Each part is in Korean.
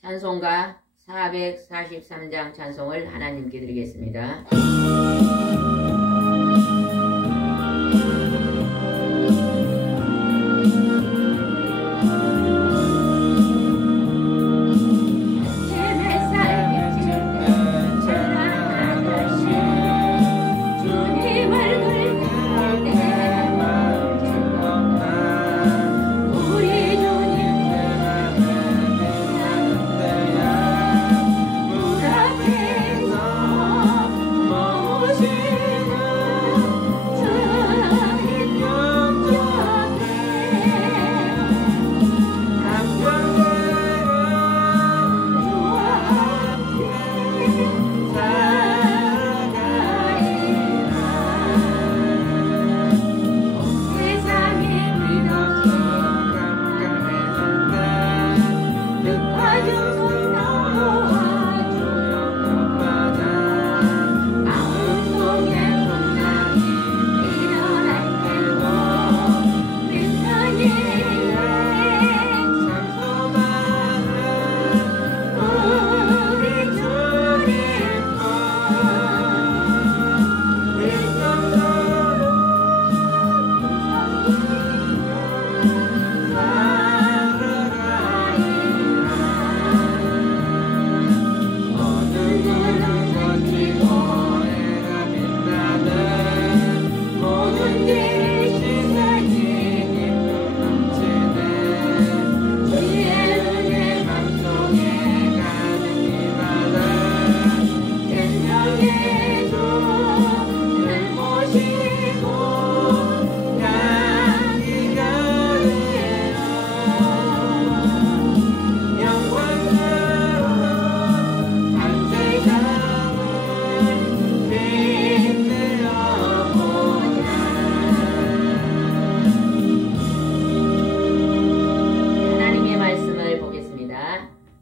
찬송가 443장 찬송을 하나님께 드리겠습니다.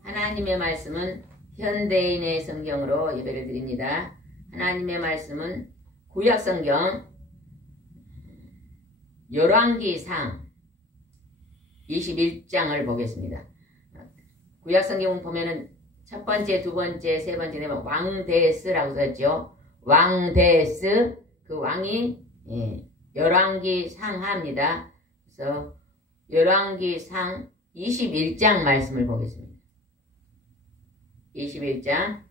하나님의 말씀은 현대인의 성경으로 예배를 드립니다. 하나님의 말씀은 구약성경 열왕기상 21장을 보겠습니다. 구약성경 보면은 첫 번째, 두 번째, 세 번째 되면 왕데스라고 썼죠. 왕데스, 그 왕이 열왕기상하입니다. 그래서 열왕기상 21장 말씀을 보겠습니다. 21장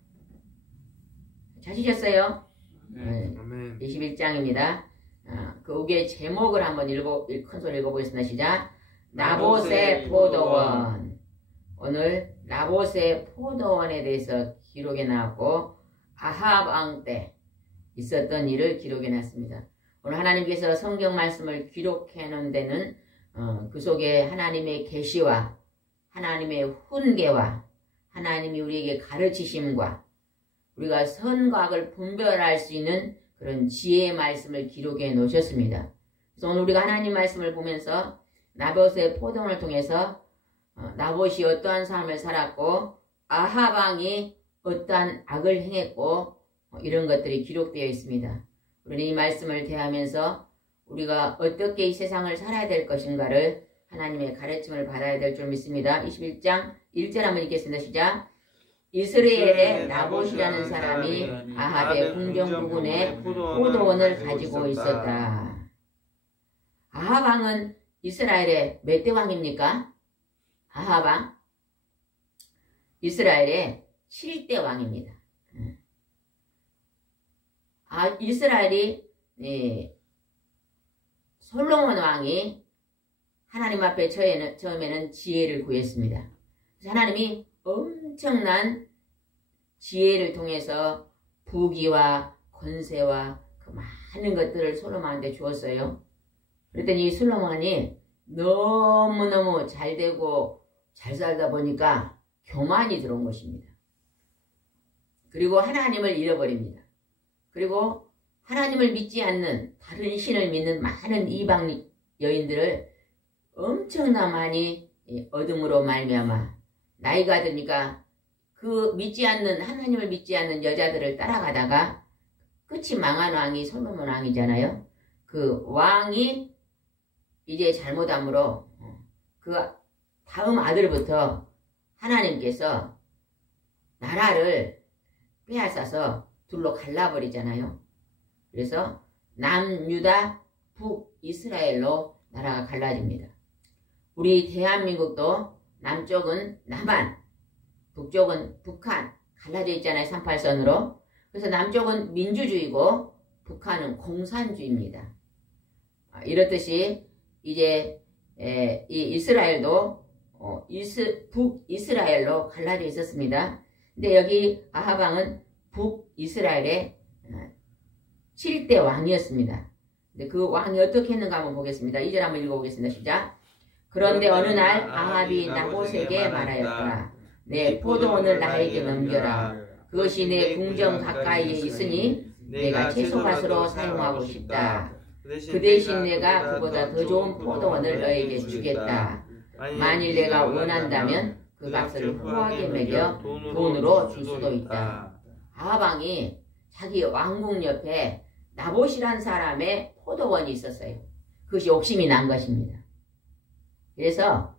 찾으셨어요? 네. 21장입니다. 그 위에 제목을 한번 큰 소리 읽어보겠습니다. 시작. 나봇의 포도원. 오늘 나봇의 포도원에 대해서 기록해 나왔고 아합 왕 때 있었던 일을 기록해 놨습니다. 오늘 하나님께서 성경 말씀을 기록해 놓은 데는 그 속에 하나님의 계시와 하나님의 훈계와 하나님이 우리에게 가르치심과 우리가 선과 악을 분별할 수 있는 그런 지혜의 말씀을 기록해 놓으셨습니다. 그래서 오늘 우리가 하나님 말씀을 보면서 나봇의 포도원을 통해서 나봇이 어떠한 삶을 살았고 아합 왕이 어떠한 악을 행했고 이런 것들이 기록되어 있습니다. 우리는 이 말씀을 대하면서 우리가 어떻게 이 세상을 살아야 될 것인가를 하나님의 가르침을 받아야 될 줄 믿습니다. 21장 1절 한번 읽겠습니다. 시작. 이스라엘의 나봇이라는 사람이 아합의 궁정 부근에 포도원을 가지고 있었다. 아합 왕은 이스라엘의 몇 대 왕입니까? 아합 왕? 이스라엘의 7대 왕입니다. 이스라엘이 솔로몬 왕이 하나님 앞에 처음에는 지혜를 구했습니다. 그래서 하나님이 엄청난 지혜를 통해서 부귀와 권세와 그 많은 것들을 솔로몬한테 주었어요. 그랬더니 이 솔로몬이 너무너무 잘되고 잘 살다 보니까 교만이 들어온 것입니다. 그리고 하나님을 잃어버립니다. 그리고 하나님을 믿지 않는 다른 신을 믿는 많은 이방 여인들을 엄청나 많이 얻음으로 말미암아 나이가 드니까 그 하나님을 믿지 않는 여자들을 따라가다가 끝이 망한 왕이 솔로몬 왕이잖아요. 그 왕이 이제 잘못함으로 그 다음 아들부터 하나님께서 나라를 빼앗아서 둘로 갈라버리잖아요. 그래서 남유다, 북이스라엘로 나라가 갈라집니다. 우리 대한민국도 남쪽은 남한, 북쪽은 북한 갈라져 있잖아요. 38선으로. 그래서 남쪽은 민주주의고 북한은 공산주의입니다. 이렇듯이 이제 이 이스라엘도 북이스라엘로 갈라져 있었습니다. 근데 여기 아합 왕은 북이스라엘의 7대 왕이었습니다. 근데 그 왕이 어떻게 했는가 한번 보겠습니다. 2절 한번 읽어보겠습니다. 시작. 그런데 어느 날 아합이 나봇에게 말하였다. 내 포도원을 나에게 넘겨라. 그것이 내 궁정 가까이에 있으니 내가 채소밭으로 사용하고 싶다. 그 대신 내가 그보다 더 좋은 포도원을 너에게 주겠다. 만일 내가 원한다면 그 값을 후하게 매겨 돈으로 줄 수도 있다. 아합 왕이 자기 왕궁 옆에 나봇이란 사람의 포도원이 있었어요. 그것이 욕심이 난 것입니다. 그래서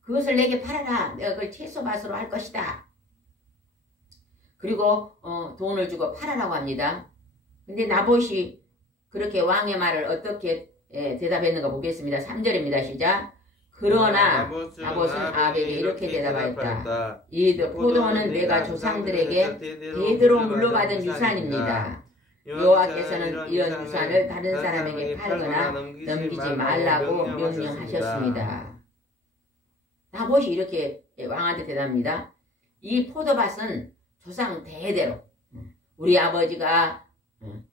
그것을 내게 팔아라. 내가 그걸 채소밭으로 할 것이다. 그리고 돈을 주고 팔아라고 합니다. 근데 나봇이 그렇게 왕의 말을 어떻게 대답했는가 보겠습니다. 3절입니다. 시작. 그러나 나봇은 아합에게 이렇게 대답하였다. 이 포도원은 내가 조상들에게 대대로 물려받은 유산입니다. 여호와께서는 이런 유산을 다른 사람에게 팔거나 넘기지 말라고 명령하셨습니다. 나봇이 이렇게 왕한테 대답합니다. 이 포도밭은 조상 대대로 우리 아버지가,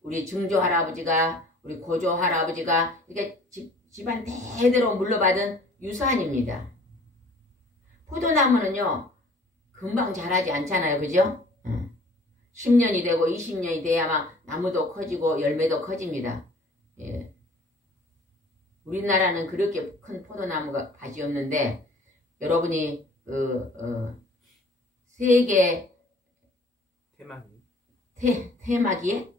우리 증조 할아버지가, 우리 고조 할아버지가 이렇게 집안 대대로 물려받은 유산입니다. 포도나무는요 금방 자라지 않잖아요. 그죠? 10년이 되고 20년이 돼야만 나무도 커지고 열매도 커집니다. 예. 우리나라는 그렇게 큰 포도나무가 밭이 없는데 여러분이 세계 테마기에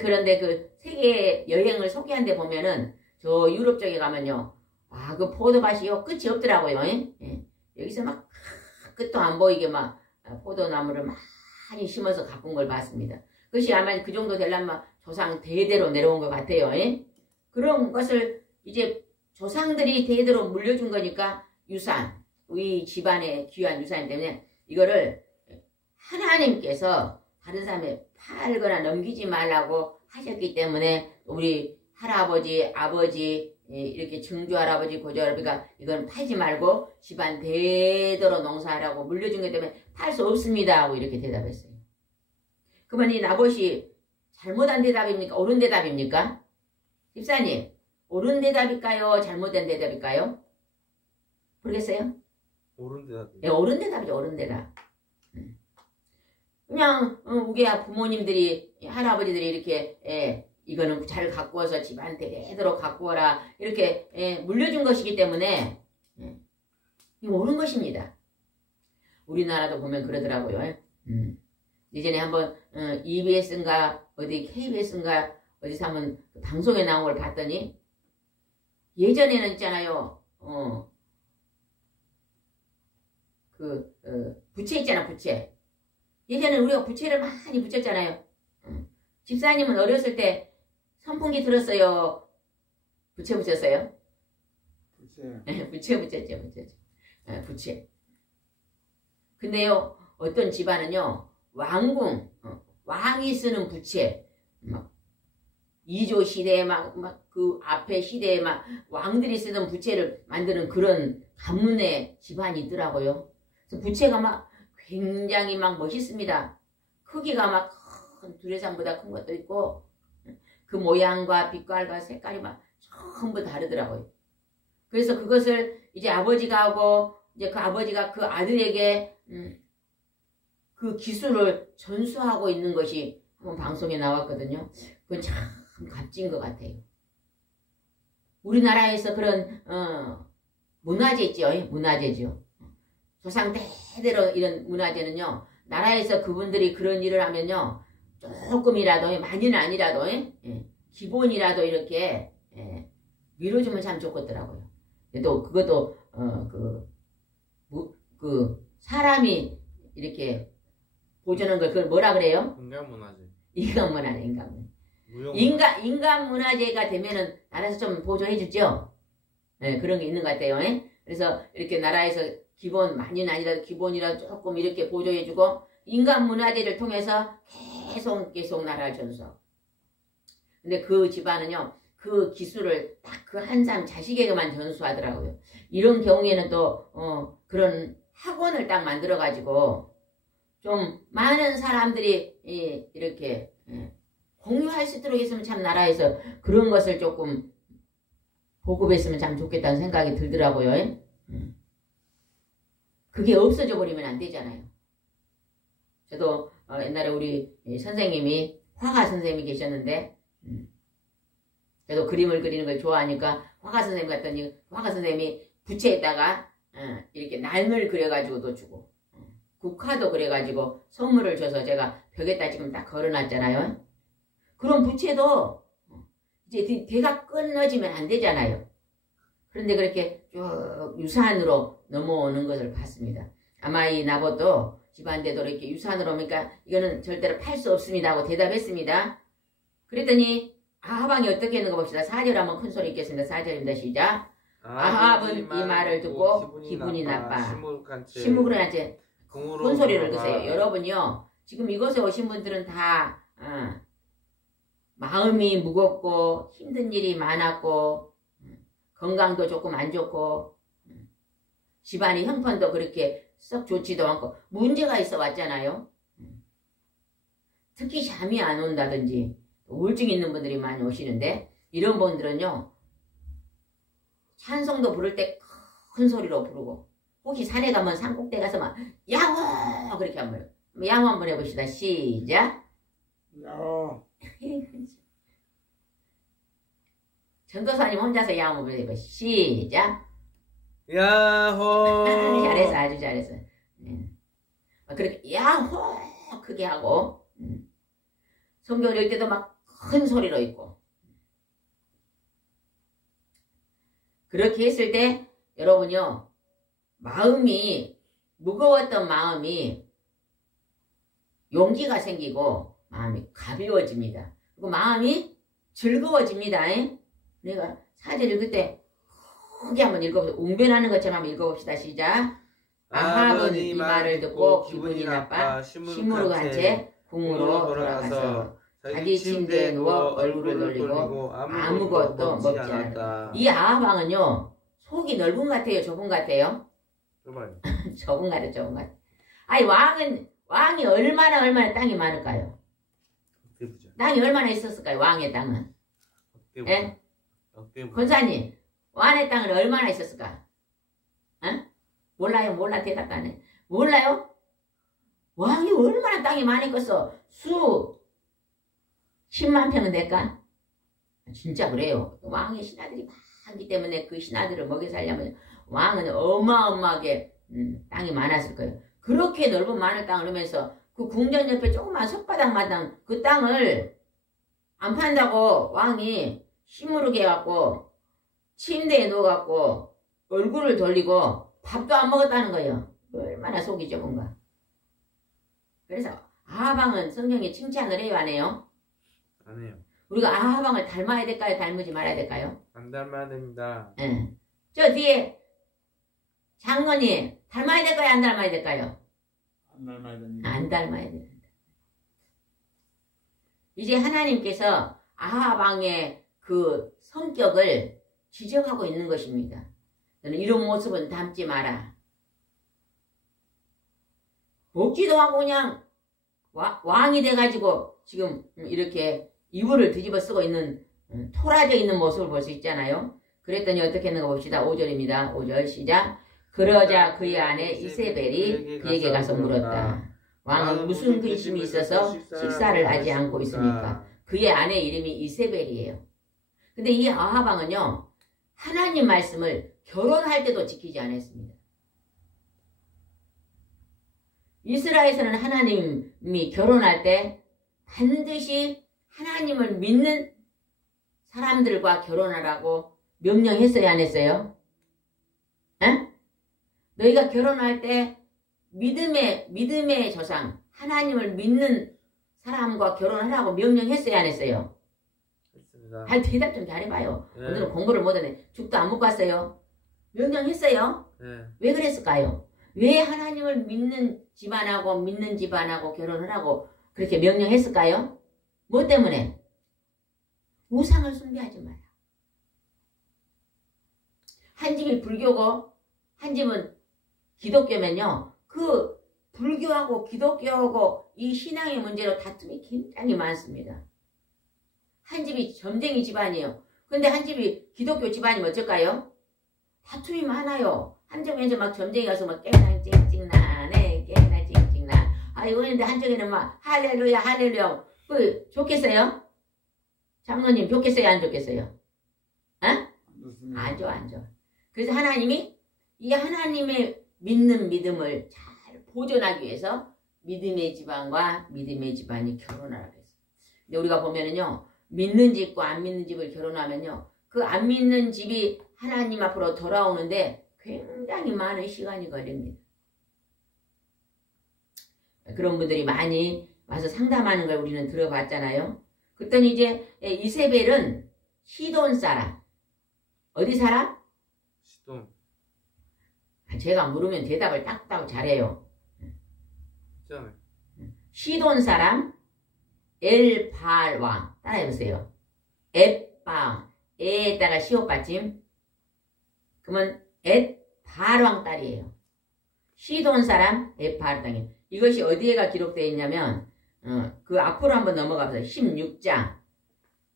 그런데 그 세계 여행을 소개한 데 보면은 저 유럽 쪽에 가면요, 그 포도밭이요 끝이 없더라고요. 예. 여기서 막 끝도 안 보이게 막 포도나무를 많이 심어서 가꾼 걸 봤습니다. 그것이 아마 그 정도 되려면 조상 대대로 내려온 것 같아요. 예? 그런 것을 이제 조상들이 대대로 물려준 거니까 유산, 우리 집안의 귀한 유산 때문에 이거를 하나님께서 다른 사람에 팔거나 넘기지 말라고 하셨기 때문에 우리 할아버지, 아버지, 이렇게 증조 할아버지, 고조 할아버지가 이건 팔지 말고 집안 대대로 농사하라고 물려준 것 때문에 팔 수 없습니다 하고 이렇게 대답했어요. 그러면 이 나봇이 잘못한 대답입니까? 옳은 대답입니까? 집사님, 옳은 대답일까요? 잘못된 대답일까요? 모르겠어요? 옳은 대답. 네, 옳은 대답이죠. 옳은 대답. 그냥 우리 부모님들이, 할아버지들이 이렇게 이거는 잘 가꾸어서 집안 대대로 가꾸어라 이렇게 물려준 것이기 때문에 이거 옳은 것입니다. 우리나라도 보면 그러더라고요. 예전에 한번 EBS인가 어디 KBS인가 어디서 한번 방송에 나온 걸 봤더니 예전에는 있잖아요. 부채 있잖아, 부채. 예전에 우리가 부채를 많이 붙였잖아요. 집사님은 어렸을 때 선풍기 들었어요? 부채 붙였어요? 부채 붙였죠. 부채. 근데요, 어떤 집안은요, 왕궁, 왕이 쓰는 부채, 막 2조 시대에 막 그 앞에 시대에 막 왕들이 쓰던 부채를 만드는 그런 가문의 집안이 있더라고요. 그래서 부채가 막 굉장히 막 멋있습니다. 크기가 막 큰 두레산보다 큰 것도 있고 그 모양과 빛깔과 색깔이 막 전부 다르더라고요. 그래서 그것을 이제 아버지가 하고 이제 그 아버지가 그 아들에게 그 기술을 전수하고 있는 것이 한번 방송에 나왔거든요. 그건 참 값진 것 같아요. 우리나라에서 그런 문화재 있죠. 문화재죠. 조상 대대로 이런 문화재는요. 나라에서 그분들이 그런 일을 하면요. 조금이라도 많이는 아니라도 기본이라도 이렇게 밀어주면 참 좋겠더라고요. 또 그것도 그 사람이 이렇게 보존한 걸 그걸 뭐라 그래요? 인간문화재. 인간문화재, 인간문화재가 되면은 나라에서 좀 보조해주죠. 네, 그런 게 있는 것 같아요. 그래서 이렇게 나라에서 기본 많이는 아니라도 기본이라도 조금 이렇게 보조해주고 인간문화재를 통해서 계속 나라를 전수하고. 근데 그 집안은요, 그 기술을 딱 그 한 사람 자식에게만 전수하더라고요. 이런 경우에는 또 그런 학원을 딱 만들어가지고 좀 많은 사람들이 이렇게 공유할 수 있도록 했으면 참 나라에서 그런 것을 조금 보급했으면 참 좋겠다는 생각이 들더라고요. 그게 없어져 버리면 안 되잖아요. 저도 옛날에 우리 선생님이 화가 선생님이 계셨는데 저도 그림을 그리는 걸 좋아하니까 화가 선생님 갔더니 화가 선생님이 부채에다가 이렇게 날을 그려가지고도 주고 국화도 그래가지고 선물을 줘서 제가 벽에다 지금 딱 걸어놨잖아요. 그런 부채도 이제 대가 끊어지면 안 되잖아요. 그런데 그렇게 쭉 유산으로 넘어오는 것을 봤습니다. 아마 이 나봇도 집안대도 이렇게 유산으로 오니까 이거는 절대로 팔 수 없습니다 하고 대답했습니다. 그랬더니 아하방이 어떻게 했는가 봅시다. 4절 한번 큰 소리 읽겠습니다. 4절입니다. 시작. 아합은 이 말을 듣고 기분이 나빠. 시무룩한채 큰 소리를 읽으세요. 여러분요. 지금 이곳에 오신 분들은 다 마음이 무겁고 힘든 일이 많았고 건강도 조금 안 좋고 집안이 형편도 그렇게 썩 좋지도 않고 문제가 있어 왔잖아요. 특히 잠이 안 온다든지 우울증 있는 분들이 많이 오시는데 이런 분들은요. 찬송도 부를 때 큰 소리로 부르고 혹시 산에 가면 산꼭대 가서 막 야호 그렇게 한번 야호 한번 해봅시다. 시작. 야호. 전도사님 혼자서 야호 한번 해봐. 시작. 야호. 잘했어. 아주 잘했어. 그렇게 야호 크게 하고 성경 읽을 때도 막 큰 소리로 읽고 그렇게 했을 때 여러분요 마음이 무거웠던 마음이 용기가 생기고 마음이 가벼워집니다. 그리고 마음이 즐거워집니다. 내가 사절 읽을 때 크게 한번 읽어봅시다. 웅변하는 것처럼 한번 읽어봅시다. 시작. 아합은 이 말을 듣고 기분이 나빠 시무룩한 채 궁으로 돌아가서 자기 침대에 누워 얼굴을 돌리고 아무것도 먹지 않았다. 이 아합왕은요 속이 넓은 것 같아요? 좁은 것 같아요? 좁은 것 같아요. 아니 왕이 얼마나 땅이 많을까요? 땅이 얼마나 있었을까요? 왕의 땅은? 예? 권사님 왕의 땅은 얼마나 있었을까? 몰라요? 몰라 대답 안 해. 몰라요? 왕이 얼마나 땅이 많이 컸어? 10만 평은 될까? 진짜 그래요. 왕의 신하들이 많기 때문에 그 신하들을 먹여 살려면 왕은 어마어마하게 땅이 많았을 거예요. 그렇게 넓은 많은 땅을 하면서 그 궁전 옆에 조그만 솥바닥마당 그 땅을 안 판다고 왕이 시무룩해 갖고 침대에 누워갖고 얼굴을 돌리고 밥도 안 먹었다는 거예요. 얼마나 속이 좁은가. 그래서 아하방은 성경에 칭찬을 해요, 안 해요? 안 해요. 우리가 아하방을 닮아야 될까요? 닮지 말아야 될까요? 안 닮아야 됩니다. 네. 저 뒤에 장건이 닮아야 될까요? 안 닮아야 될까요? 안 닮아야 됩니다. 안 닮아야 됩니다. 이제 하나님께서 아하방의 그 성격을 지적하고 있는 것입니다. 너는 이런 모습은 닮지 마라. 먹지도 하고 그냥 왕이 돼가지고 지금 이렇게 이불을 뒤집어 쓰고 있는 토라져 있는 모습을 볼 수 있잖아요. 그랬더니 어떻게 했는가 봅시다. 5절입니다. 5절 시작. 그러자 그의 아내 이세벨이 그에게 가서 물었다. 왕은 무슨 근심이 있어서 식사를 하지 않고 있습니까? 그의 아내 이름이 이세벨이에요. 근데 이 아하방은요. 하나님 말씀을 결혼할 때도 지키지 않았습니다. 이스라엘에서는 하나님이 결혼할 때 반드시 하나님을 믿는 사람들과 결혼하라고 명령했어요, 안 했어요? 에? 너희가 결혼할 때 믿음의 조상 하나님을 믿는 사람과 결혼하라고 명령했어요, 안 했어요? 했습니다. 대답 좀 잘해봐요. 네. 오늘은 공부를 못하네. 죽도 안 먹고 왔어요. 명령했어요. 네. 왜 그랬을까요? 왜 하나님을 믿는 집안하고 결혼을 하고 그렇게 명령했을까요? 뭐 때문에? 우상을 숭배하지 마라. 한 집이 불교고 한 집은 기독교면요. 그 불교하고 기독교하고 이 신앙의 문제로 다툼이 굉장히 많습니다. 한 집이 점쟁이 집안이에요. 근데 한 집이 기독교 집안이면 어쩔까요? 다툼이 많아요. 한쪽에서 막 점쟁이 가서 막 깨나 찡찡나네 깨나 찡찡나. 아이고 근데 한쪽에는 막 할렐루야 할렐루야. 그 좋겠어요? 장로님 좋겠어요 안 좋겠어요? 어? 안 좋아 안 좋아. 그래서 하나님이 이 하나님의 믿는 믿음을 잘 보존하기 위해서 믿음의 집안과 믿음의 집안이 결혼하라고 했어요. 근데 우리가 보면은요. 믿는 집과 안 믿는 집을 결혼하면요. 그 안 믿는 집이 하나님 앞으로 돌아오는데 굉장히 많은 시간이 걸립니다. 그런 분들이 많이 와서 상담하는 걸 우리는 들어봤잖아요. 그랬더니 이제 이세벨은 시돈 사람. 어디 사람? 시돈. 제가 물으면 대답을 딱딱 잘해요. 있잖아요. 시돈 사람 엘발 왕. 따라해보세요. 엣방. 에에다가 시옷 받침. 그러면 엣발 왕 딸이에요. 시돈 사람 엣발 땅이. 이것이 어디에가 기록되어 있냐면 그 앞으로 한번 넘어가보세요. 16장.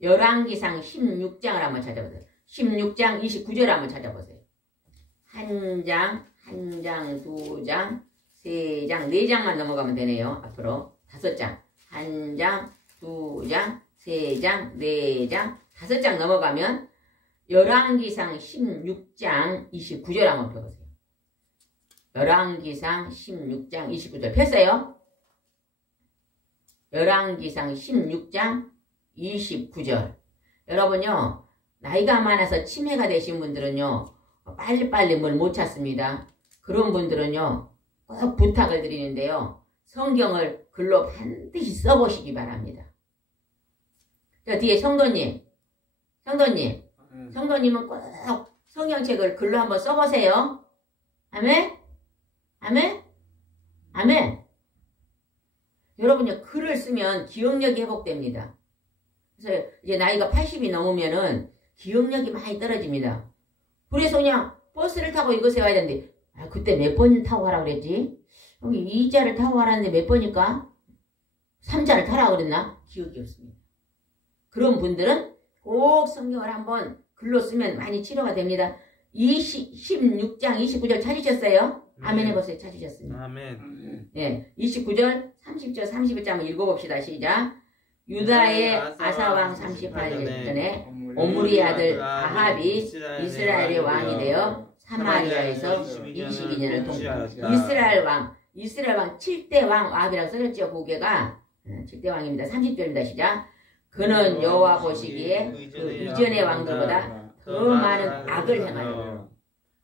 열왕기상 16장을 한번 찾아보세요. 16장 29절 한번 찾아보세요. 한 장, 두 장, 세 장, 네 장만 넘어가면 되네요. 앞으로 5장. 한 장, 두 장, 세 장, 네 장, 5장 넘어가면 열왕기상 16장 29절 한번 펴보세요. 열왕기상 16장 29절 폈어요? 열왕기상 16장 29절. 여러분요. 나이가 많아서 치매가 되신 분들은요. 빨리빨리 뭘 못 찾습니다. 그런 분들은요. 꼭 부탁을 드리는데요. 성경을 글로 반드시 써보시기 바랍니다. 저 뒤에 성도님은 꼭 성경책을 글로 한번 써보세요. 아멘? 아멘? 아멘? 여러분요, 글을 쓰면 기억력이 회복됩니다. 그래서 이제 나이가 80이 넘으면은 기억력이 많이 떨어집니다. 그래서 그냥 버스를 타고 이곳에 와야 되는데, 그때 몇 번 타고 가라고 그랬지? 여기 2자를 타고 가라는데 몇 번일까? 3자를 타라고 그랬나? 기억이 없습니다. 그런 분들은 꼭 성경을 한번 글로 쓰면 많이 치료가 됩니다. 16장 29절 찾으셨어요? 아멘 해보세요. 찾으셨습니다. 아멘. 네, 29절, 30절, 31절 한번 읽어봅시다. 시작. 유다의 아사왕 38년 전에 오므리 아들 아합이 이스라엘의 왕이 되어 사마리아에서 22년을 통치하였다. 이스라엘 왕 7대 왕 아합이라고 써졌죠. 고개가 7대 왕입니다. 30절입니다. 시작. 그는 여호와 보시기에 그 이전의 왕들보다 더 많은 악을 행하여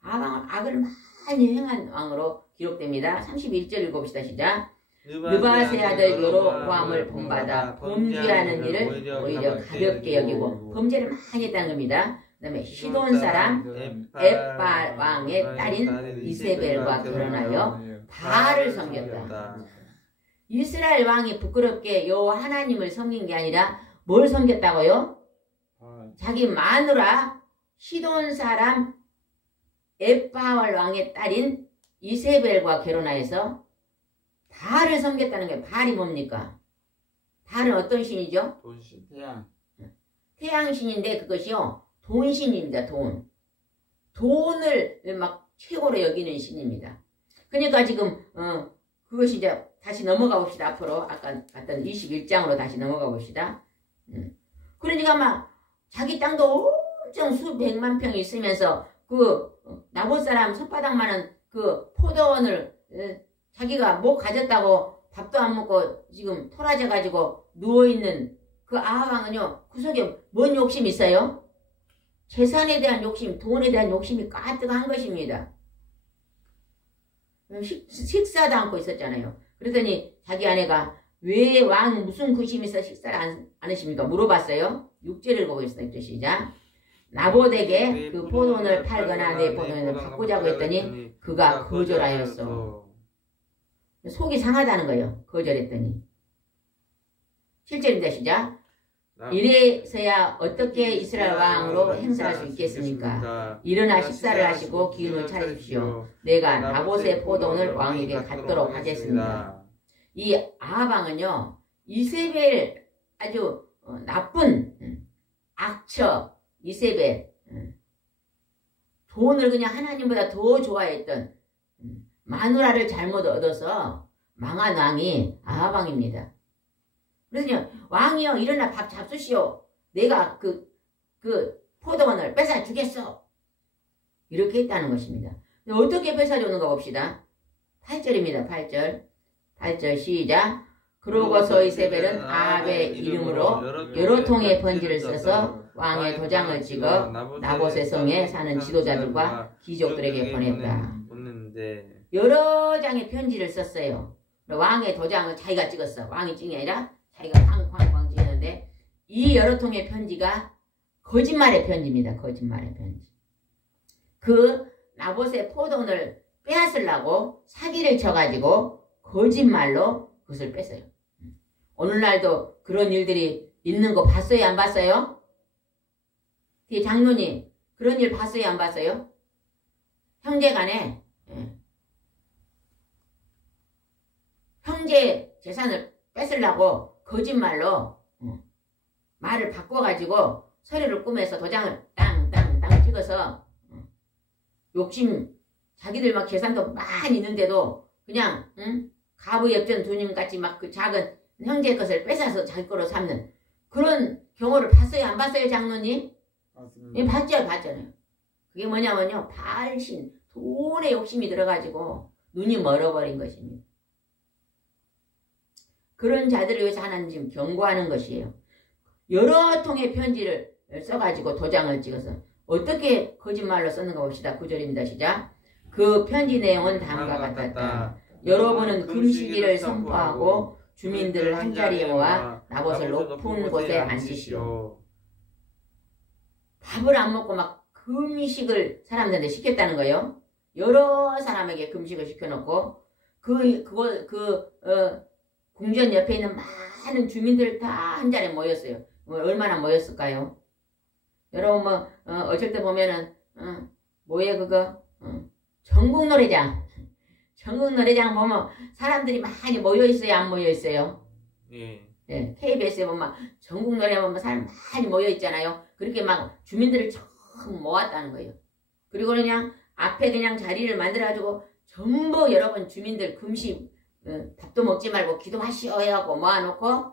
악을 많이 행한 왕으로 기록됩니다. 31절 읽어봅시다. 시작. 느바세 아들 여로보암을 본받아 범죄하는 일을 오히려 가볍게 여기고 범죄를 많이 했다는 겁니다. 그 다음에 시돈 사람 엣발 왕의 딸인 이세벨과 결혼하여 바알을 섬겼다. 이스라엘 왕이 부끄럽게 여호와 하나님을 섬긴 게 아니라 뭘 섬겼다고요? 자기 마누라 시돈 사람 엣바알 왕의 딸인 이세벨과 결혼하여서 바알을 섬겼다는 거예요. 바알이 뭡니까? 바알은 어떤 신이죠? 돈신. 태양신인데 그것이요. 돈신입니다. 돈을 막 최고로 여기는 신입니다. 그러니까 지금 그것이 이제 다시 넘어가 봅시다. 앞으로 아까 갔던 21장으로 다시 넘어가 봅시다. 그러니까 막 자기 땅도 엄청 수백만 평이 있으면서 그 나봇 사람 손바닥만한 그 포도원을 자기가 뭐 가졌다고 밥도 안 먹고 지금 토라져 가지고 누워있는 그 아합왕은요. 그 속에 뭔 욕심이 있어요? 재산에 대한 욕심, 돈에 대한 욕심이 가득한 것입니다. 식사도 않고 있었잖아요. 그랬더니 자기 아내가 왜 왕 무슨 근심이 있어 식사를 안 하십니까? 물어봤어요. 6절을 보고 있어요. 시작. 나봇에게 그 포도원을 팔거나 내 포도원을 바꾸자고 했더니 그가 거절하였어. 속이 상하다는 거예요. 거절했더니. 7절입니다. 시작. 이래서야 어떻게 이스라엘 왕으로 행사할 수 있겠습니까? 일어나 식사를 하시고 기운을 차리십시오. 내가 나봇의 포도원을 왕에게 갖도록 하겠습니다. 이 아합 왕은요, 이세벨 아주 나쁜 악처 이세벨, 돈을 그냥 하나님보다 더 좋아했던 마누라를 잘못 얻어서 망한 왕이 아합 왕입니다. 그래서 왕이여 일어나 밥 잡수시오. 내가 그 포도원을 뺏어 주겠어. 이렇게 했다는 것입니다. 어떻게 뺏어주는가 봅시다. 8절입니다. 8절 시작. 그러고서 이세벨은 아합의 이름으로 여러 통의 편지를 써서 왕의 도장을 찍어 나봇의 성에 사는 지도자들과 귀족들에게 보냈다. 여러 장의 편지를 썼어요. 왕의 도장을 자기가 찍었어. 왕이 찍은 게 아니라 자기가 쾅쾅쾅 찍었는데 이 여러 통의 편지가 거짓말의 편지입니다. 거짓말의 편지. 그 나봇의 포도원을 빼앗으려고 사기를 쳐가지고 거짓말로 그것을 뺐어요. 오늘날도 그런 일들이 있는 거 봤어요? 안 봤어요? 장로님 그런 일 봤어요? 안 봤어요? 형제간에 형제 재산을 뺏으려고 거짓말로 말을 바꿔가지고 서류를 꾸며서 도장을 땅 찍어서 욕심 자기들 막 재산도 많이 있는데도 그냥 가부 엽전 두님 같이 막 그 작은 형제 것을 뺏어서 자기 거로 삼는 그런 경우를 봤어요? 안 봤어요? 장로님? 예, 봤잖아요. 그게 뭐냐면요. 발신 돈에 욕심이 들어가지고 눈이 멀어버린 것입니다. 그런 자들을 위해서 하나님 지금 경고하는 것이에요. 여러 통의 편지를 써가지고 도장을 찍어서 어떻게 거짓말로 썼는가 봅시다. 9절입니다. 시작. 그 편지 내용은 다음과 같았다. 여러분은 금식일을 선포하고 주민들을 한자리에 모아 나봇을 높은 곳에 앉히시오. 밥을 안 먹고 막 금식을 사람들한테 시켰다는 거예요. 여러 사람에게 금식을 시켜놓고 궁전 옆에 있는 많은 주민들 다 한자리에 모였어요. 얼마나 모였을까요? 여러분 어쩔 때 보면은 뭐예요 그거? 전국 노래장 보면 사람들이 많이 모여있어요? 안 모여있어요? 예. 네, KBS에 보면 전국 노래장 보면 사람 많이 모여있잖아요. 그렇게 막 주민들을 처음 모았다는 거예요. 그리고 그냥 앞에 그냥 자리를 만들어가지고 전부 여러분 주민들 금식 밥도 먹지 말고 기도하시오 하고 모아놓고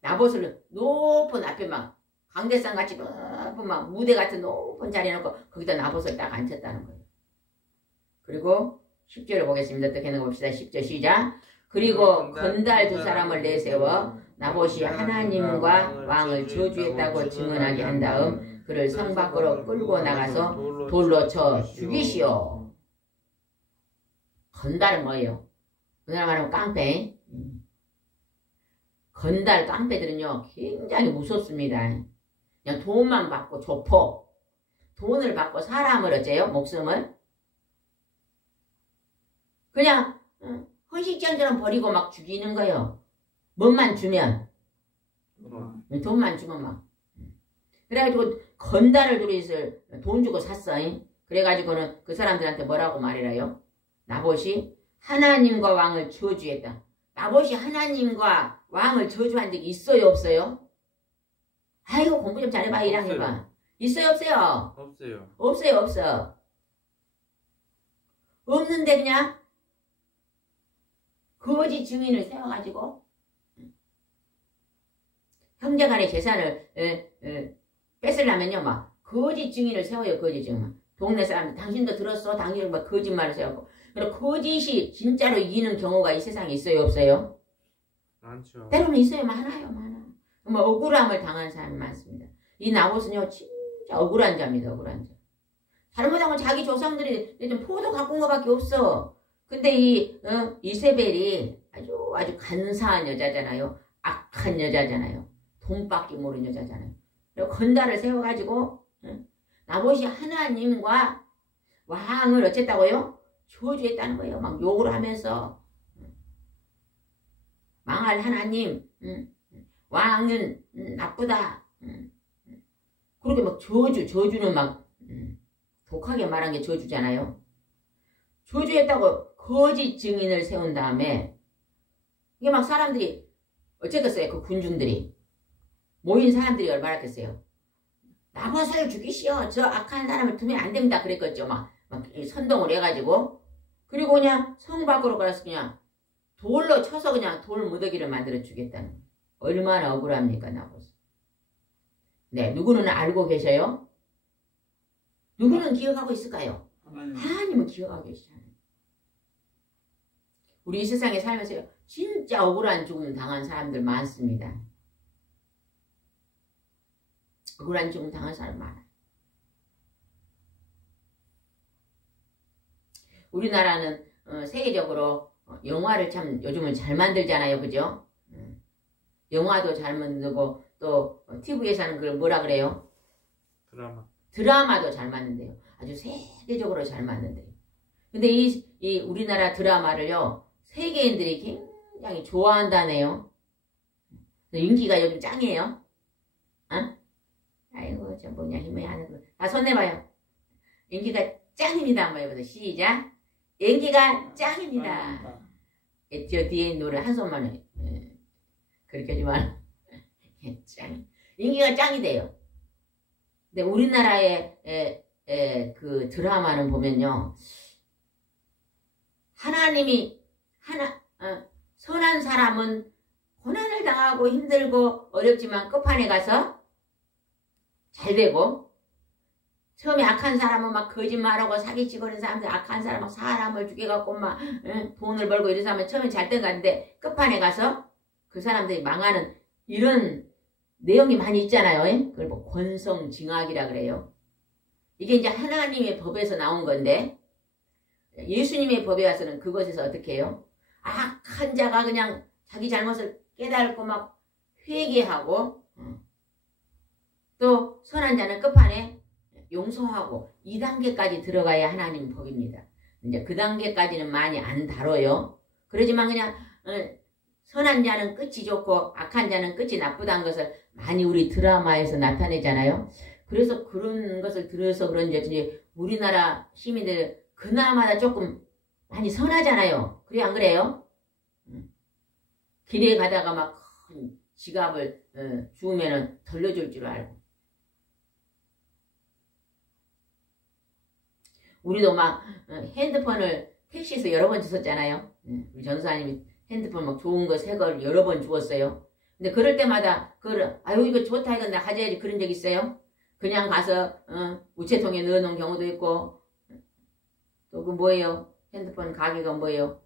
나봇을 높은 앞에 막 강대상 같이 높은 막 무대 같은 높은 자리에 놓고 거기다 나봇을 딱 앉혔다는 거예요. 그리고 10절을 보겠습니다. 어떻게 하는 거 봅시다. 10절 시작. 그리고 건달 두 사람을 내세워 나봇이 하나님과 왕을 저주했다고 증언하게 한 다음 그를 성 밖으로 끌고 나가서 돌로 쳐 죽이시오. 건달은 뭐예요? 우리나라 말하면 깡패. 건달 깡패들은요 굉장히 무섭습니다. 그냥 돈만 받고 조폭, 돈을 받고 사람을 어째요? 목숨을 그냥 헌식전처럼 버리고 막 죽이는 거예요. 뭐만 주면 돈만 주면 막 그래가지고 건달을 둘이서 돈 주고 샀어. 그래가지고는 그 사람들한테 뭐라고 말이라요? 나봇이 하나님과 왕을 저주했다. 나봇이 하나님과 왕을 저주한 적이 있어요? 없어요? 아이고 공부 좀 잘해봐. 1학년 해봐. 있어요? 없어요? 없어요. 없어. 없는데 그냥 거짓 증인을 세워가지고 형제간의 재산을 뺏으려면요 막 거짓 증인을 세워요. 거짓 증인. 동네 사람들 당신도 들었어? 당신은 막 거짓말을 세우고 그리고 거짓이 진짜로 이기는 경우가 이 세상에 있어요? 없어요? 많죠. 때로는 있어요. 많아요. 뭐 억울함을 당한 사람이 많습니다. 이 나봇은요 진짜 억울한 자입니다. 억울한 자. 잘못하면 자기 조상들이 좀 포도 갖고 온 거밖에 없어. 근데 이 이세벨이 아주 간사한 여자잖아요. 악한 여자잖아요. 돈밖에 모르는 여자잖아요. 그리고 건달을 세워가지고 나봇이 하나님과 왕을 어쨌다고요? 저주했다는 거예요. 막 욕을 하면서 망할 하나님, 왕은 나쁘다. 그렇게 막 저주는 막 독하게 말한 게 저주잖아요. 저주했다고 거짓 증인을 세운 다음에 이게 막 사람들이 어쨌겠어요. 그 군중들이 모인 사람들이 얼마나 했겠어요. 나봇을 죽이시오. 저 악한 사람을 두면 안 됩니다. 그랬겠죠. 막 선동을 해가지고 그리고 그냥 성 밖으로 가서 그냥 돌로 쳐서 그냥 돌 무더기를 만들어 주겠다는 거예요. 얼마나 억울합니까 나봇. 네, 누구는 알고 계셔요? 누구는 기억하고 있을까요? 하나님은 기억하고 계시잖아요. 우리 이 세상에 살면서 진짜 억울한 죽음 당한 사람들 많습니다. 억울한 죽음 당한 사람 많아요. 우리나라는 세계적으로 영화를 참 요즘은 잘 만들잖아요. 그죠? 영화도 잘 만들고 또 TV에서는 그걸 뭐라 그래요? 드라마도 잘 만든대요. 아주 세계적으로 잘 만든대요. 근데 이 우리나라 드라마를요. 세계인들이 굉장히 좋아한다네요. 인기가 요즘 짱이에요. 어? 아이고 저 뭐냐 힘이 하는 거. 다 손 내봐요. 인기가 짱입니다. 한번 해보세요. 시작. 인기가 짱입니다. 저 뒤에 있는 노래 한 손만 해. 그렇게 하지 마. 짱. 인기가 짱이 돼요. 근데 우리나라의 그 드라마는 보면요. 하나님이 선한 사람은 고난을 당하고 힘들고 어렵지만 끝판에 가서 잘 되고 처음에 악한 사람은 막 거짓말하고 사기치고 이런 사람들 악한 사람 막 사람을 죽여갖고 막 돈을 벌고 이런 사람은 처음에 잘 된 건데 끝판에 가서 그 사람들이 망하는 이런 내용이 많이 있잖아요. 그걸 뭐 권성징악이라 그래요. 이게 이제 하나님의 법에서 나온 건데 예수님의 법에 와서는 그것에서 어떻게 해요? 악한 자가 그냥 자기 잘못을 깨닫고 막 회개하고 또 선한 자는 끝판에 용서하고 2단계까지 들어가야 하나님 법입니다. 이제 그 단계까지는 많이 안 다뤄요. 그러지만 그냥 선한 자는 끝이 좋고 악한 자는 끝이 나쁘다는 것을 많이 우리 드라마에서 나타내잖아요. 그래서 그런 것을 들어서 그런지 우리나라 시민들 그나마나 조금 많이 선하잖아요. 그래 안 그래요? 길에 가다가 막 큰 지갑을 주우면은 돌려줄 줄 알고. 우리도 막 핸드폰을 택시에서 여러 번 주웠잖아요. 우리 전사님이 핸드폰 막 좋은 거 새 걸 여러 번 주웠어요. 근데 그럴 때마다 그걸 아유 이거 좋다 이거 나 가져야지 그런 적 있어요? 그냥 가서 우체통에 넣어놓은 경우도 있고 또 그 뭐예요? 핸드폰 가게가 뭐예요?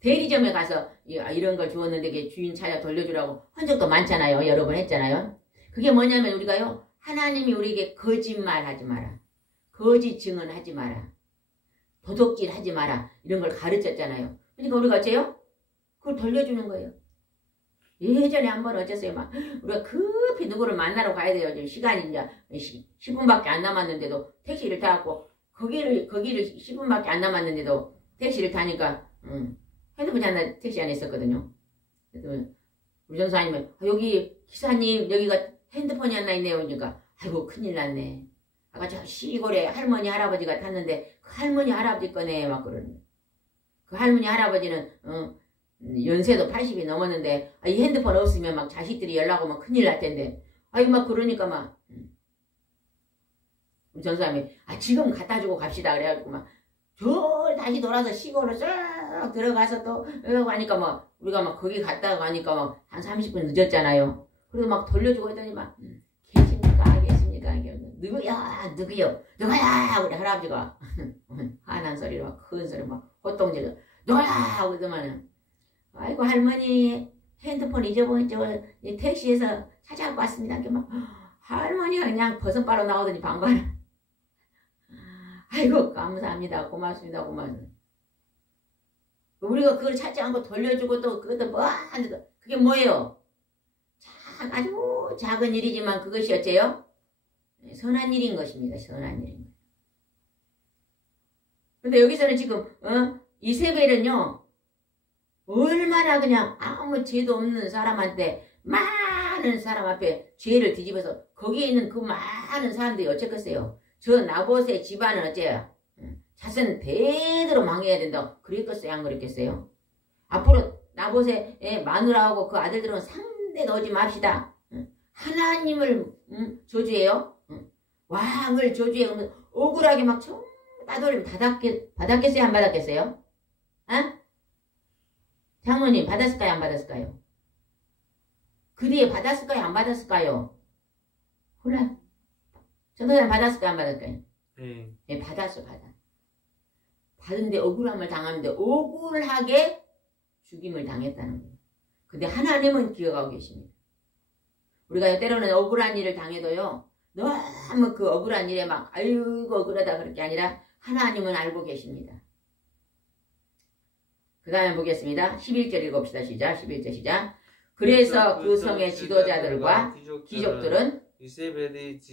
대리점에 가서 이런 걸 주었는데 그게 주인 찾아 돌려주라고 한 적도 많잖아요. 여러 번 했잖아요. 그게 뭐냐면 우리가요. 하나님이 우리에게 거짓말 하지 마라. 거짓 증언하지 마라. 도둑질 하지 마라. 이런 걸 가르쳤잖아요. 그러니까 우리가 어째요? 그걸 돌려주는 거예요. 예전에 한번 어쨌어요. 막 우리가 급히 누구를 만나러 가야 돼요. 지금 시간이 이제 10분밖에 안 남았는데도 택시를 타고 거기를 10분밖에 안 남았는데도 택시를 타니까 핸드폰 하나 택시 안에 있었거든요. 우리 전사님은 여기 기사님 여기가 핸드폰이 하나 있네요. 그러니까 아이고 큰일 났네. 아까 저 시골에 할머니 할아버지가 탔는데 그 할머니 할아버지 거네 막 그러는. 그 할머니 할아버지는 연세도 80이 넘었는데 이 핸드폰 없으면 막 자식들이 연락 오면 큰일 날 텐데 아이고 막 그러니까 막 우리 전사님이 지금 갖다 주고 갑시다 그래가지고 막 저 다시 돌아서 시골로 쭉 들어가서 또 이러고 하니까 막 우리가 막 거기 갔다가 가니까 막 한 30분 늦었잖아요. 그래서 막 돌려주고 했더니 막 계십니까 누구야 누구야 우리 할아버지가 화난 소리로 막 큰 소리로 막 호통질러 누구야 그러더만은 아이고 할머니 핸드폰 잊어버렸죠. 택시에서 찾아갖고 왔습니다. 막 할머니가 그냥 버선바로 나오더니 방관을 아이고 감사합니다. 고맙습니다. 고맙습니다. 우리가 그걸 찾지 않고 돌려주고 또 그것도 뭐 하는데도 그게 뭐예요? 아주 작은 일이지만 그것이 어째요? 선한 일인 것입니다. 선한 일인 것. 근데 여기서는 지금 이세벨은요 얼마나 그냥 아무 죄도 없는 사람한테 많은 사람 앞에 죄를 뒤집어서 거기에 있는 그 많은 사람들이 어쩌겠어요? 저 나봇의 집안은 어째요? 자손 대대로 망해야 된다. 그랬겠어요? 안 그랬겠어요? 앞으로 나봇의 마누라하고 그 아들들은 상대 넣지 맙시다. 하나님을 저주해요? 왕을 저주해요? 억울하게 막 따돌리면 받았겠어요? 안 받았겠어요? 장모님 받았을까요? 안 받았을까요? 그 뒤에 받았을까요? 안 받았을까요? 몰라. 전도사님 받았을까요? 안 받았을까요? 네, 받았어. 받은데 억울함을 당하는데 억울하게 죽임을 당했다는 거예요. 근데 하나님은 기억하고 계십니다. 우리가 때로는 억울한 일을 당해도요. 너무 그 억울한 일에 막 아이고 억울하다 그럴 게 아니라 하나님은 알고 계십니다. 그 다음에 보겠습니다. 11절 읽읍시다. 시작. 11절 시작. 그래서 그 성의 지도자들과 귀족들은